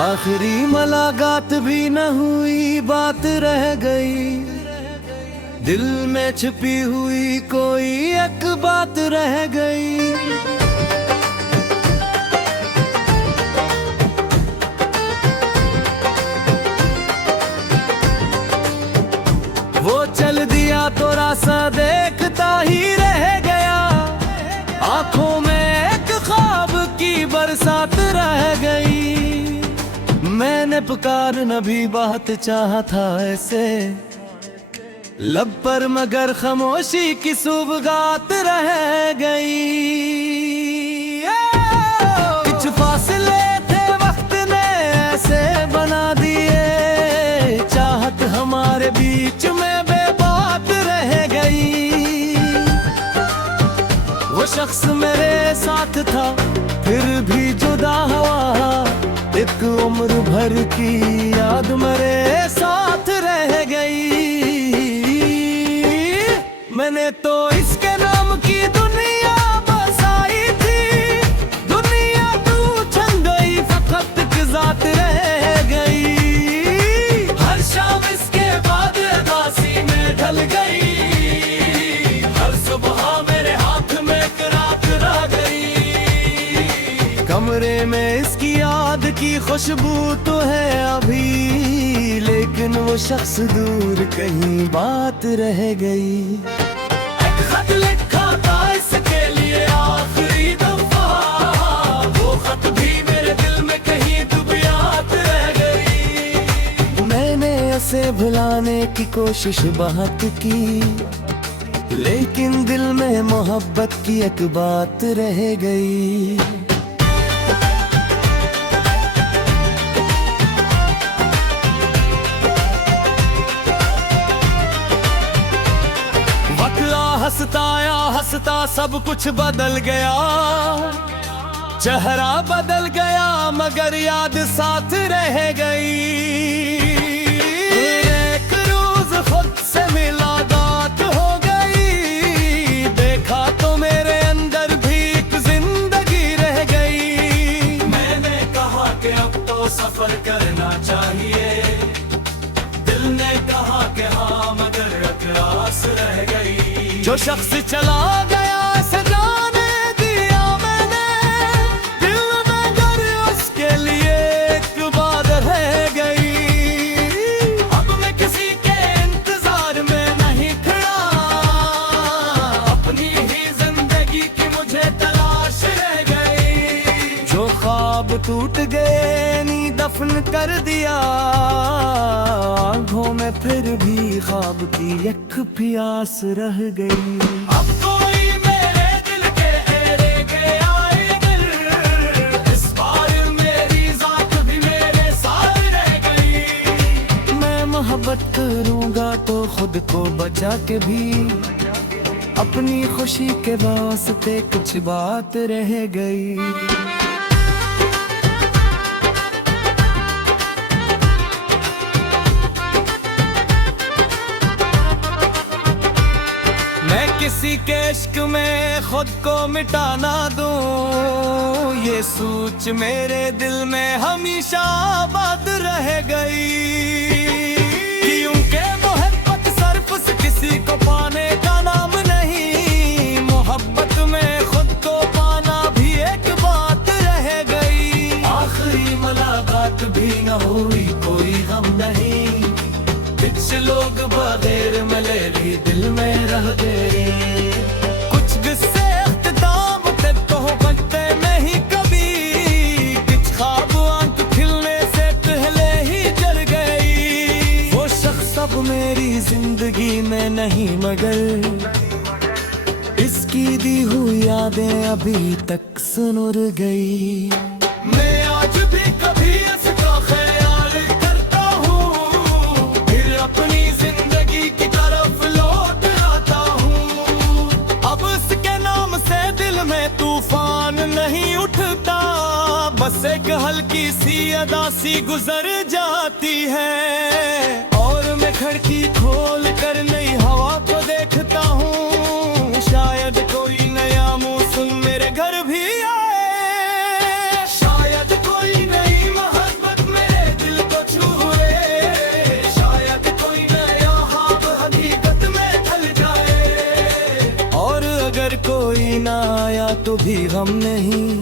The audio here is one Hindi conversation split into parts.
आखिरी मुलाकात भी न हुई, बात रह गई दिल में छिपी हुई, कोई एक बात रह गई। वो चल दिया तो रास्ता देखता ही रह गया, आंखों में एक ख्वाब की बरसात रह गई। मैंने पुकार न भी बात चाहा था ऐसे, लब पर मगर खामोशी की सुबगात रह गई। कुछ फासले थे वक्त ने ऐसे बना दिए, चाहत हमारे बीच में बेबात रह गई। वो शख्स मेरे साथ था फिर भी जुदा हुआ, एक उम्र भर की याद मेरे साथ रह गई। मैंने तो इसके नाम की दुनिया बसाई थी, दुनिया तू छन गई, फकत की जात रह गई। हर शाम इसके बाद उदासी में ढल गई, हर सुबह मेरे हाथ में एक रात रह गई। कमरे में इसकी याद की खुशबू तो है अभी, लेकिन वो शख्स दूर कहीं बात रह गई। एक खत लिखा था इसके लिए आखिरी दफा, वो खत भी मेरे दिल में कहीं दुबियात रह गई। मैंने उसे भुलाने की कोशिश बहुत की, लेकिन दिल में मोहब्बत की एक बात रह गई। हंसता सब कुछ बदल गया, चेहरा बदल गया मगर याद साथ रह गई। एक रोज खुद से मुलाकात हो गई, देखा तो मेरे अंदर भी एक जिंदगी रह गई। मैंने कहा कि अब तो सफर करना चाहिए, दिल ने कहा कि हाँ मगर अकरास रह गई। जो शख्स चला गया से जाने दिया मैंने, दिल में घर उसके लिए एक बात रह गई। अब मैं किसी के इंतजार में नहीं खड़ा, अपनी ही जिंदगी की मुझे तलाश रह गई। जो ख्वाब टूट गए नी दफन कर दिया, आँखों में फिर भी ख्वाब की एक प्यास रह गई। अब कोई मेरे दिल के एरे के आए दिल, इस बार मेरी जात भी मेरे साथ रह गई। मैं मोहब्बत करूंगा तो खुद को बचा के भी, अपनी खुशी के वास्ते कुछ बात रह गई। किसी के इश्क में खुद को मिटाना दूं, ये सोच मेरे दिल में हमेशा आबाद रह गई। क्योंकि मोहब्बत सिर्फ किसी को पाने का नाम नहीं, मोहब्बत में खुद को पाना भी एक बात रह गई। आखिरी मुलाकात भी न हुई, कोई गम नहीं, कुछ लोग बगैर मिले भी दिल में रह गए। कुछ किस्से अख्ताम थे तो बनते नहीं कभी, कुछ ख्वाब आंख खिलने से पहले ही जल गई। वो शख्स अब मेरी जिंदगी में नहीं मगर इसकी दी हुई यादें अभी तक सुनुर गई। मैं आज भी कभी इसका ख्याल करता हूँ, फिर अपनी जिंदगी की तरफ लौट आता हूँ। अब इसके नाम से दिल में तूफान नहीं उठता, बस एक हल्की सी अदा सी गुजर जाती है। और मैं खिड़की खोल कर नई हवा को तो भी गम नहीं,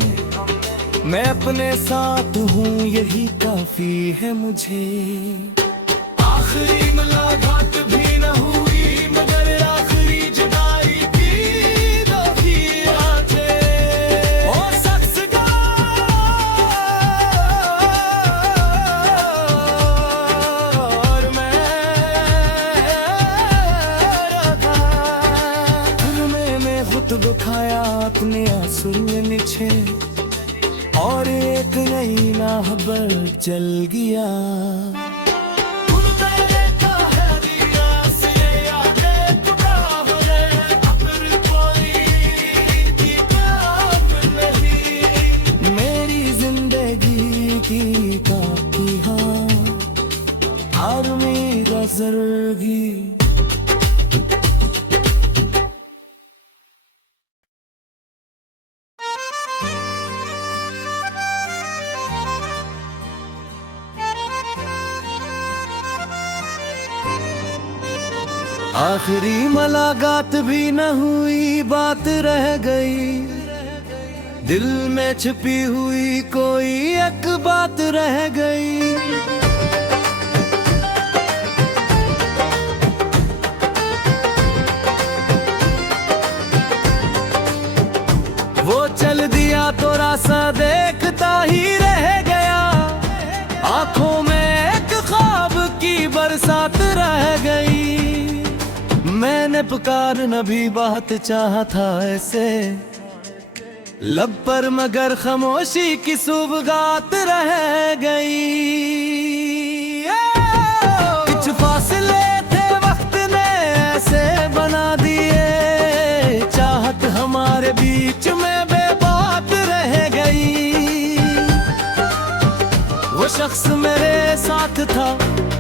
मैं अपने साथ हूँ यही काफी है मुझे। आखिरी मुलाकात भी न हुई मगर आखिरी जुदाई की दफी आते ओ शख्स का और मैं में खुद बुखाया अपने आंसू में नीचे और एक नई राहबर चल गया। मेरी जिंदगी की काफी हाँ और मेरा जरूरी। आखिरी मुलाकात भी न हुई बात रह गई, दिल में छुपी हुई कोई एक बात रह गई। वो चल दिया तो रास्ता देखता ही रह गया, आंखों में एक ख्वाब की बरसात रह गई। मैंने पुकारना भी बहुत चाहा था ऐसे लब पर मगर खामोशी की सुबगात रह गई। कुछ फासले थे वक्त ने ऐसे बना दिए, चाहत हमारे बीच में बेबात रह गई। वो शख्स मेरे साथ था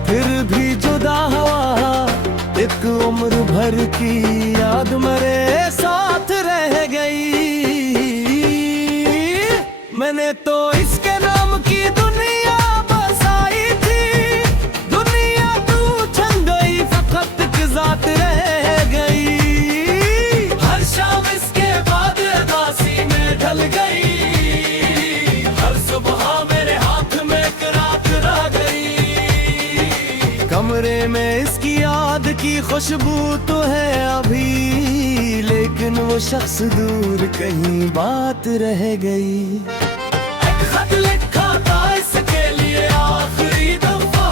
फिर भी जुदा हुआ, एक उम्र भर की याद मेरे साथ रह गई। मैंने तो इसके नाम की दुनिया बसाई थी, दुनिया तू छन गई फकत एक जात रह गई। हर शाम इसके बाद उदासी में ढल गई, हर सुबह मेरे हाथ में एक रात रह गई। कमरे में इसकी याद की खुशबू तो है अभी, लेकिन वो शख्स दूर कहीं बात रह गई। एक खत लिखा था इसके लिए आखिरी दफा,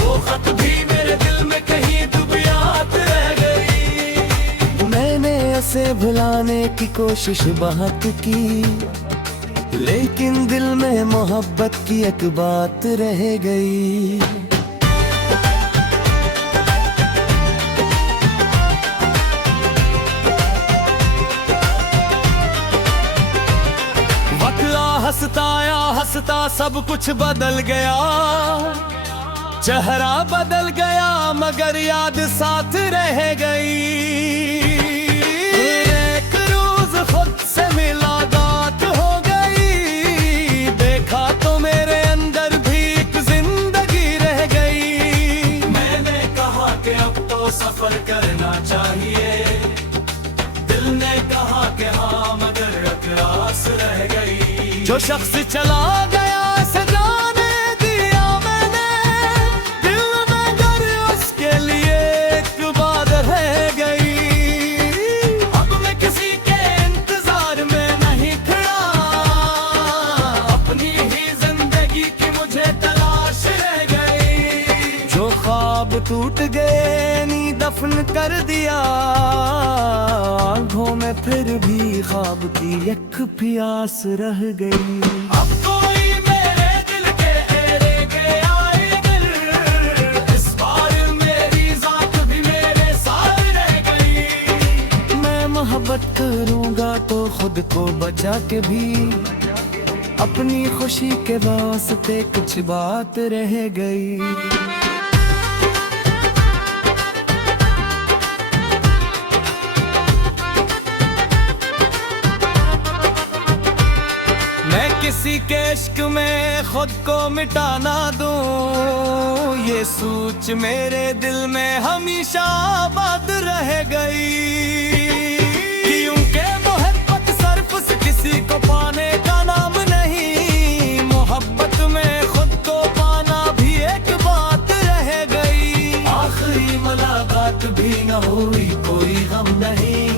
वो खत भी मेरे दिल में कहीं दुबियात रह गई। मैंने उसे भुलाने की कोशिश बहुत की, लेकिन दिल में मोहब्बत की एक बात रह गई। हंसता सब कुछ बदल गया, चेहरा बदल गया मगर याद साथ रह गई। एक रोज खुद से मुलाकात हो गई, देखा तो मेरे अंदर भी एक जिंदगी रह गई। मैंने कहा कि अब तो सफर करना चाहिए, दिल ने कहा कि हाँ मगर अकरास रह गई। जो शख्स चला गया से जाने दिया मैंने, दिल में घर उसके लिए एक बात रह गई। अब मैं किसी के इंतजार में नहीं खड़ा, अपनी ही जिंदगी की मुझे तलाश रह गई। जो ख्वाब टूट गए नी दफन कर दिया, आँखों में फिर भी ख्वाब की एक प्यास रह गई। अब कोई मेरे दिल के एरे के आए दिल, इस बार मेरी जात भी मेरे साथ रह गई। मैं मोहब्बत करूँगा तो खुद को बचा के भी, अपनी खुशी के वास्ते कुछ बात रह गई। किसी के इश्क में खुद को मिटाना दूं, ये सोच मेरे दिल में हमेशा आबाद रह गई। क्योंकि मोहब्बत सर पाने का नाम नहीं, मोहब्बत में खुद को पाना भी एक बात रह गई। आखिरी मुलाकात भी न हुई, कोई गम नहीं,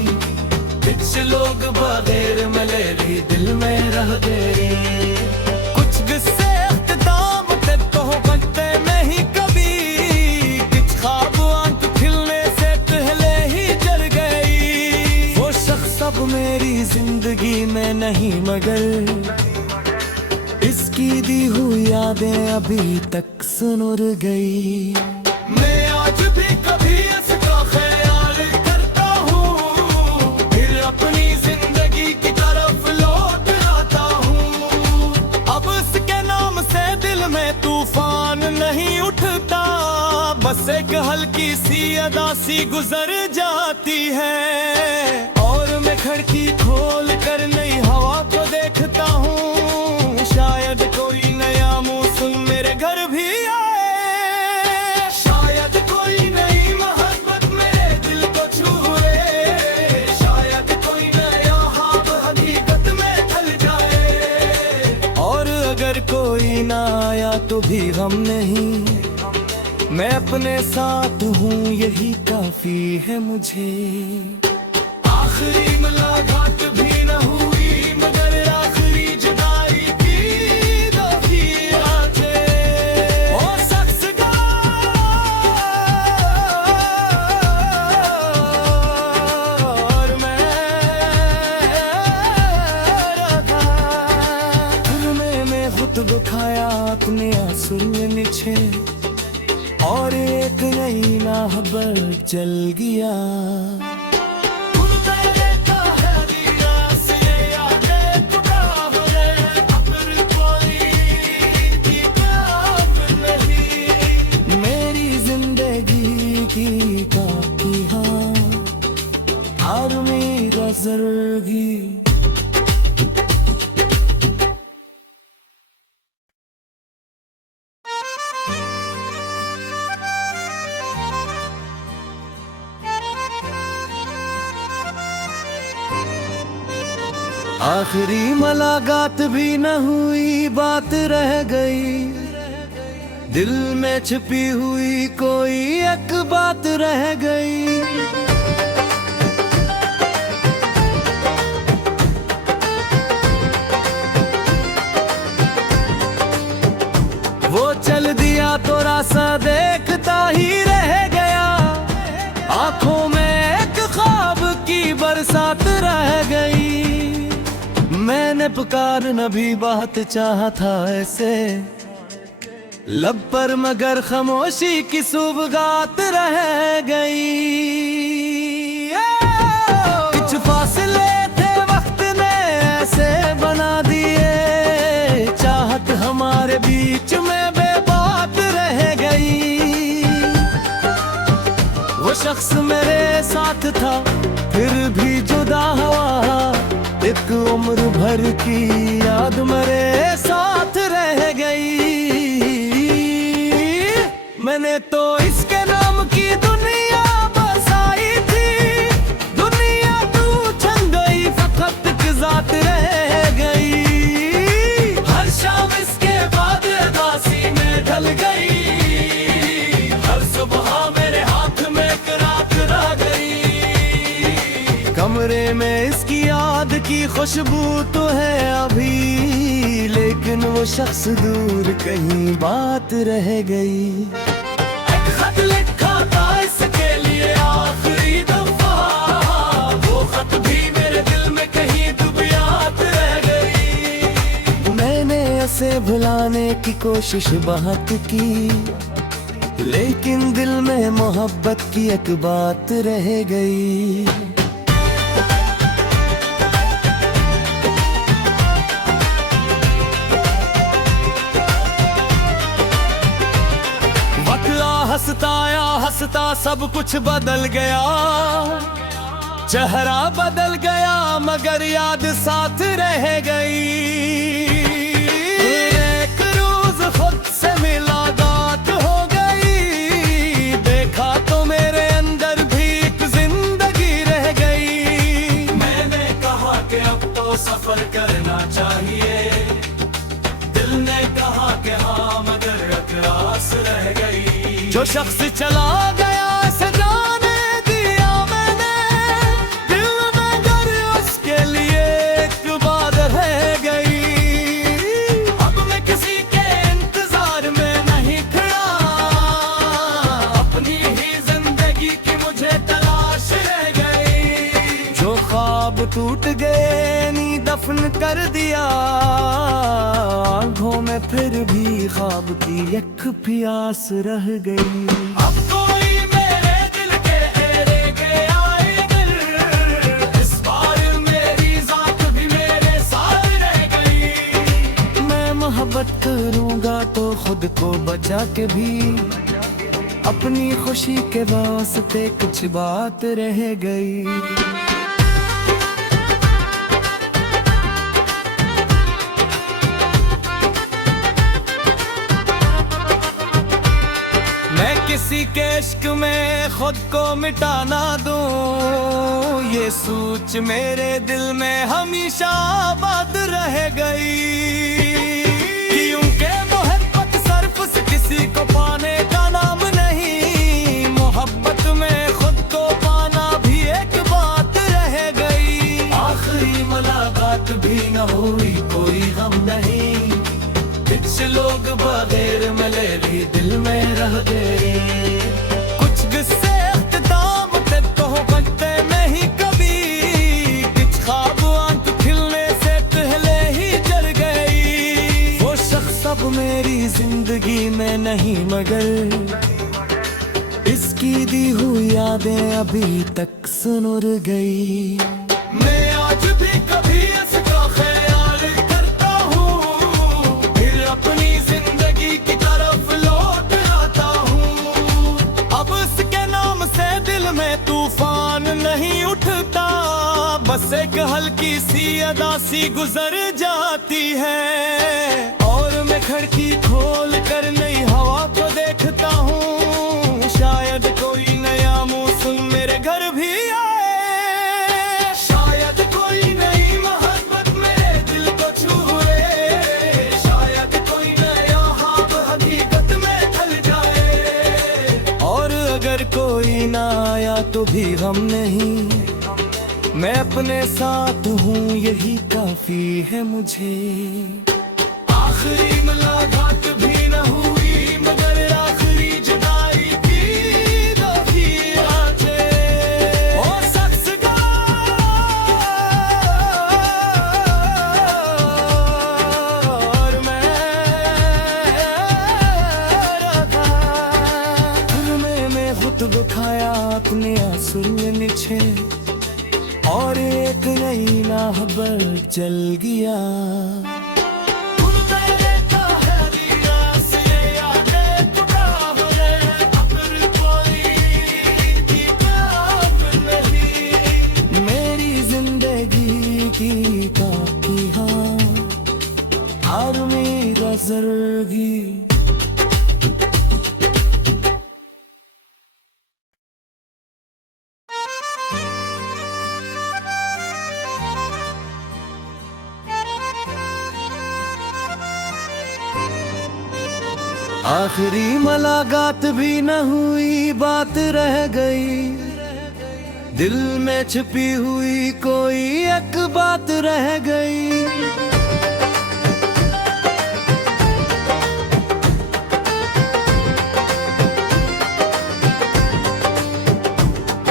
कुछ लोग बगैर मिले भी दिल में रह गए। कुछ किस्से इख्तिताम थे तो बनते नहीं कभी, कुछ ख्वाब आंख खिलने से पहले ही जल गई। वो शख्स अब मेरी जिंदगी में नहीं, मगर इसकी दी हुई यादें अभी तक सुनुर गई। मैं आज भी कभी इसका ख्याल करता हूँ, फिर अपनी जिंदगी की तरफ लौट आता हूँ। अब इसके नाम से दिल में तूफान नहीं उठता, बस एक हल्की सी अदा सी गुजर जाती है। और मैं खिड़की खोल कर नई हवा को देखता हूँ, शायद कोई नया मौसम मेरे घर भी आए, शायद कोई नई मोहब्बत मेरे दिल को छुए, शायद कोई नया ख्वाब हकीकत में ढल जाए। और अगर कोई ना आया तो भी गम नहीं, मैं अपने साथ हूँ यही काफी है मुझे। आखिरी मुलाकात भी न हुई, मगर आखिरी जुदाई की दफी आजे। ओ शख्स और मैं रखा, में खुद बुखाया अपने आंसू नीचे, और एक नई मोहब्बत जल गया। मेरी जिंदगी की बाकी हाँ, और मेरा ज़िंदगी। आखिरी मुलाकात भी न हुई, बात रह गई, दिल में छिपी हुई कोई एक बात रह गई। वो चल दिया तो रास्ता देखता ही रह गया, आंखों में एक ख्वाब की बरसात रह गई। मैंने पुकारना भी बहुत चाहा था ऐसे, लब पर मगर खामोशी की सुबगात रह गई। कुछ फासले थे वक्त ने ऐसे बना दिए, चाहत हमारे बीच में बेबात रह गई। वो शख्स मेरे साथ था फिर भी जुदा हुआ, एक उम्र भर की याद मेरे साथ रह गई। मैंने तो इसके नाम की दुनिया बसाई थी, दुनिया तू छन गई, फकत की जात रह गई। हर शाम इसके बाद दासी में ढल गई, हर सुबह मेरे हाथ में एक रात रह गई। कमरे में इसकी याद की खुशबू तो है अभी, लेकिन वो शख्स दूर कहीं बात रह गई। एक खत लिखा था इसके लिए आखिरी दफा, वो खत भी मेरे दिल में कहीं दुबियात रह गई। मैंने उसे भुलाने की कोशिश बहुत की, लेकिन दिल में मोहब्बत की एक बात रह गई। हंसता सब कुछ बदल गया, चेहरा बदल गया मगर याद साथ रह गई। एक रोज खुद से मुलाकात हो गई, देखा तो मेरे अंदर भी एक जिंदगी रह गई। मैंने कहा कि अब तो सफर करना शख्स चला गया से जाने दिया मैंने, दिल में घर उसके लिए एक बात रह गई। अब मैं किसी के इंतजार में नहीं खड़ा, अपनी ही जिंदगी की मुझे तलाश रह गई। जो ख्वाब टूट गए नी दफन कर दिया, आँखों में फिर भी ख्वाब की एक प्यास रह गई। अब कोई मेरे दिल के एरे के आए दिल, इस बार मेरी जात भी मेरे साथ रह गई। मैं मोहब्बत करूँगा तो खुद को बचा के भी, अपनी खुशी के वास्ते कुछ बात रह गई। किसी के इश्क में खुद को मिटा ना दूं, ये सोच मेरे दिल में हमेशा आबाद रह गई। क्योंकि मोहब्बत सिर्फ किसी को पाने का नाम नहीं, मोहब्बत में खुद को पाना भी एक बात रह गई। आखिरी मुलाकात भी न हुई, कोई गम नहीं, कुछ लोग बगैर मिले भी दिल में रह गए। कुछ गुस्से इख्तिताम थे तो बचते नहीं कभी, कुछ ख्वाब आंख खिलने से पहले ही जल गई। वो शख्स अब मेरी जिंदगी में नहीं, मगर इसकी दी हुई यादें अभी तक सुनुर गई। मैं आज भी कभी इसका ख्याल करता हूँ, फिर अपनी जिंदगी की तरफ लौट आता हूँ। अब उसके नाम से दिल में तूफान नहीं उठता, बस एक हल्की सी अदा सी गुजर जाती है। और मैं खिड़की खोल कर नई हवा को देखता हूँ, शायद कोई नया मौसम मेरे घर भी आए, शायद कोई नई मोहब्बत मेरे दिल को छूए, शायद कोई नया ख्वाब हकीकत में ढल जाए। और अगर कोई ना आया तो भी गम नहीं, मैं अपने साथ हूँ यही काफी है मुझे। आखिरी मुलाकात भी न हुई, मगर आखिरी जुदाई की दफी आजे। ओ शख्स का और मैं रखा, में खुद बुखाया अपने आंसू नीचे, और एक नई राहबर चल गया। मेरी जिंदगी की बाकी हाँ, और मेरा ज़िंदगी। आखिरी मुलाकात भी न हुई, बात रह गई। दिल में छिपी हुई कोई एक बात रह गई।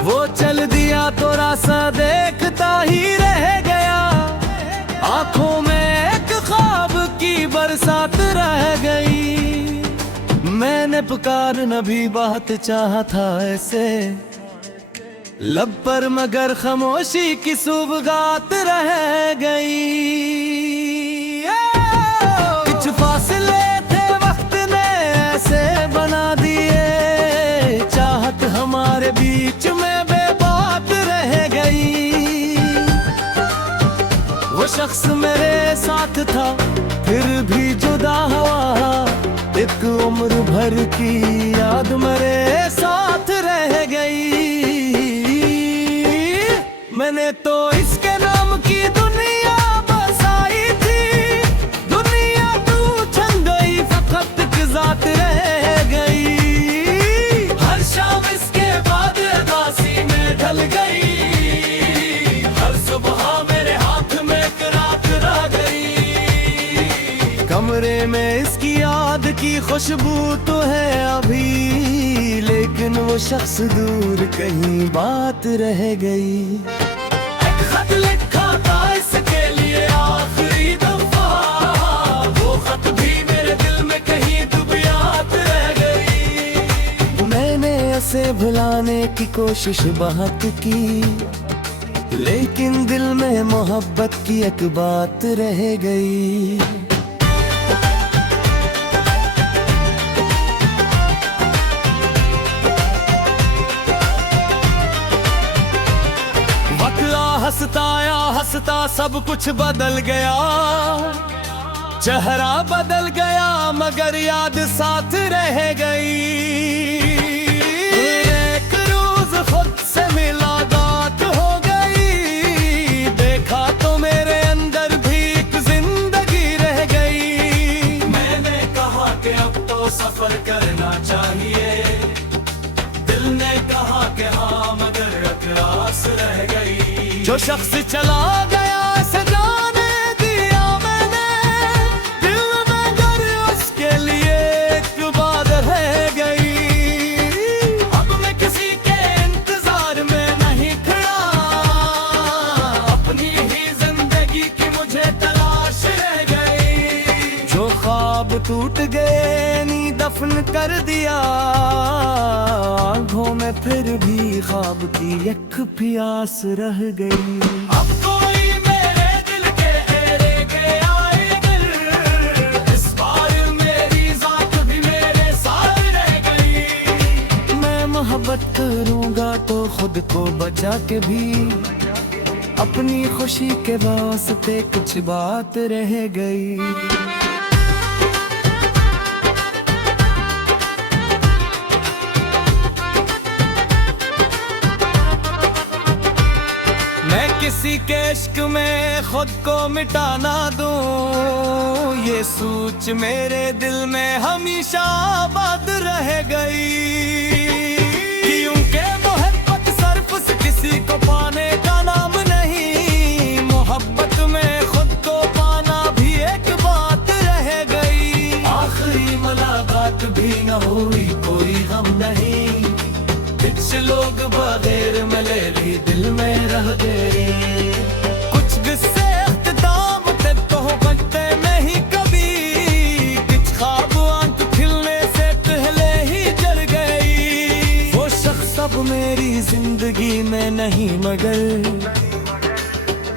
वो चल दिया तो रास्ता देखता ही रह गया, आंखों में एक ख्वाब की बरसात रह गई। मैंने पुकारना भी बहुत चाहा था ऐसे, लब पर मगर खामोशी की सुबगात रह गई। कुछ फासले थे वक्त ने ऐसे बना दिए, चाहत हमारे बीच में बेबात रह गई। वो शख्स मेरे साथ था फिर भी जुदा हुआ, एक उम्र भर की याद मेरे साथ रह गई। मैंने तो इसके नाम की दुनिया बसाई थी, दुनिया तू छन गई, फकत की जात रह गई। खुशबू तो है अभी, लेकिन वो शख्स दूर कहीं बात रह गई। एक खत लिखा था इसके लिए आखिरी दफा, वो खत भी मेरे दिल में कहीं दुबियात रह गई। मैंने उसे भुलाने की कोशिश बहुत की, लेकिन दिल में मोहब्बत की एक बात रह गई। हंसता या हंसता सब कुछ बदल गया, चेहरा बदल गया मगर याद साथ रह गई। एक रोज खुद से मुलाकात हो गई, देखा तो मेरे अंदर भी एक जिंदगी रह गई। मैंने कहा कि अब तो सफर करना चाहिए, दिल ने कहा कि हाँ मगर अकरास रह गई। जो शख्स चला गया से जाने दिया मैंने, दिल में घर उसके लिए एक बात रह गई। अब मैं किसी के इंतजार में नहीं खड़ा, अपनी ही जिंदगी की मुझे तलाश रह गई। जो ख्वाब टूट गए नी दफन कर दिया, आँखों में फिर भी ख्वाब की एक प्यास रह गई। अब कोई मेरे दिल के एरे के आए, इस बार मेरी जात भी मेरे साथ रह गई। मैं मोहब्बत करूंगा तो खुद को बचा के भी, अपनी खुशी के वास्ते कुछ बात रह गई। किसी के इश्क में खुद को मिटाना दूं, ये सोच मेरे दिल में हमेशा आबाद रह गई। क्योंकि मोहब्बत सिर्फ किसी को पाने का नाम नहीं, मोहब्बत में खुद को पाना भी एक बात रह गई। आखिरी मुलाकात भी न हुई, कोई गम नहीं, कुछ लोग बगैर मिले भी दिल में रह गए। कुछ गुस्से इख्तिताम थे तो बनते नहीं कभी, कुछ ख्वाब आंख खिलने से पहले ही जल गई। वो शख्स अब मेरी जिंदगी में नहीं मगर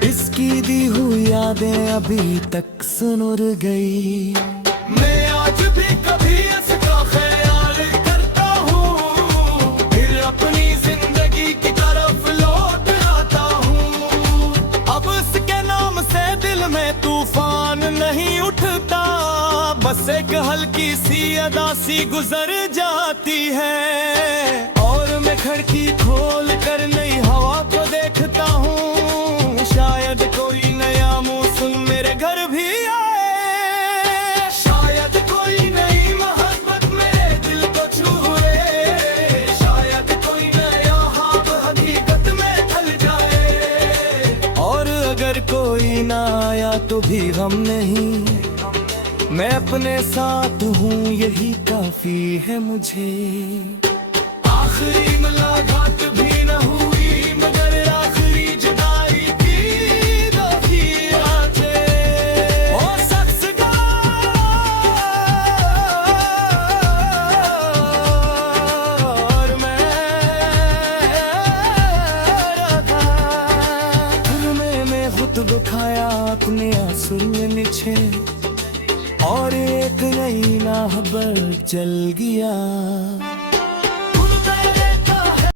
इसकी दी हुई यादें अभी तक सुनुर गई। मैं आज भी कभी इसका ख्याल करता हूँ, फिर अपनी जिंदगी की तरफ लौट आता हूँ। अब उसके नाम से दिल में तूफान नहीं उठता, बस एक हल्की सी अदा सी गुजर जाती है। और मैं खिड़की खोल कर नई हवा को देखता हूँ, शायद कोई नया मौसम मेरे घर भी आए, शायद कोई नई मोहब्बत मेरे दिल को छुए, शायद कोई नया ख्वाब हकीकत में ढल जाए। और अगर कोई ना आया तो भी गम नहीं, मैं अपने साथ हूँ यही काफी है मुझे। आखिरी मुलाकात भी न हुई मगर आखिरी जुदाई की दफी आजे। ओ शख्स और मैं में खुद दुखाया अपने आंसू में नीचे, और एक नई राह पर चल गया।